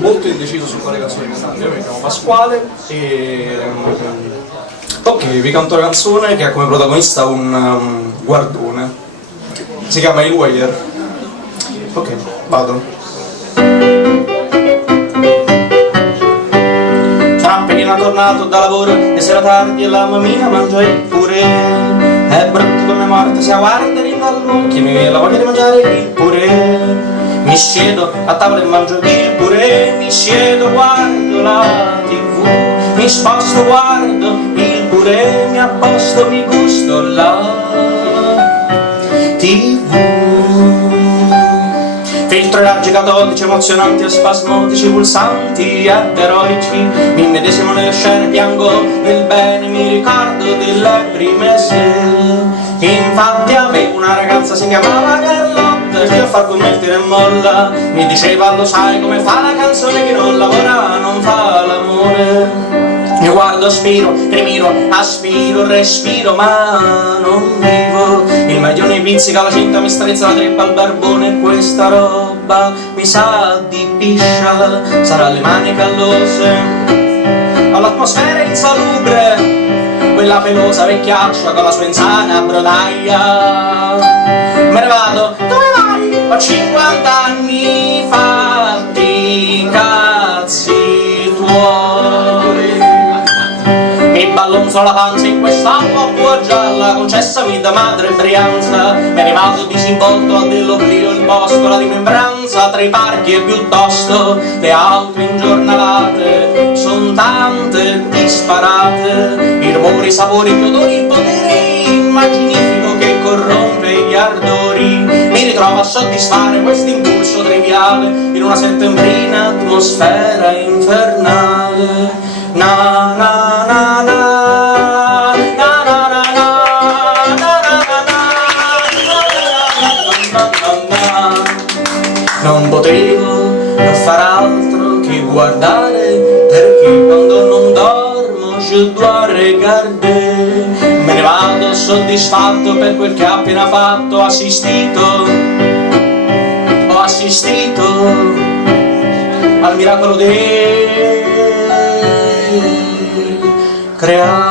molto indeciso su quale canzone cantare. Io mi chiamo Pasquale e ok, vi canto una canzone che ha come protagonista un guardone. Si chiama Il Wire. Ok, vado. Sono appena tornato da lavoro e sera tardi e la mammina mangia il purè. È brutto come morto, si guarda dall'occhio, mi viene la voglia di mangiare il purè. Mi siedo a tavola e mangio il purè, mi siedo, guardo la TV, mi sposto, guardo il purè, mi apposto, mi gusto la TV. Filtro raggi catodici, emozionanti e spasmodici, pulsanti ed eroici. Mi medesimo nelle scene, piango nel bene, mi ricordo delle prime sere. Infatti avevo una ragazza, si chiamava Carlotta, che a far con me il tira e molla. Mi diceva, lo sai come fa la canzone, che non lavora non fa l'amore. Io guardo, aspiro, rimiro, aspiro, respiro, ma non vivo. Il maglione mi pizzica, la cinta mi strizza la trippa al barbone e questa roba mi sa di piscia. Sarà le mani callose, ho l'atmosfera insalubre, quella pelosa vecchiaccia con la sua insana brodaia. Me ne vado, dove vai? Ho 50 anni fatti, cazzi tuoi. Mi ballonzo la panza in quest'acqua tua gialla, concessami da madre Brianza. Mi è arrivato disinvolto a dell'oblio il posto, la rimembranza tra i parchi e piuttosto le auto ingiornalate, son tante disparate, i rumori, i sapori, gli odori, il potere immaginifico che corrompe gli ardori. Mi ritrovo a soddisfare quest'impulso triviale in una settembrina atmosfera infernale. Na na na na. Non potevo far altro che guardare, perché quando non dormo je dois regarder. Me ne vado soddisfatto per quel che ha appena fatto. Ho assistito al miracolo del creato.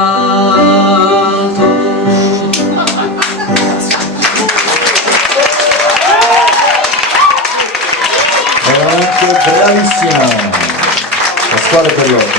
Veramente bravissima Pasquale Perlotto.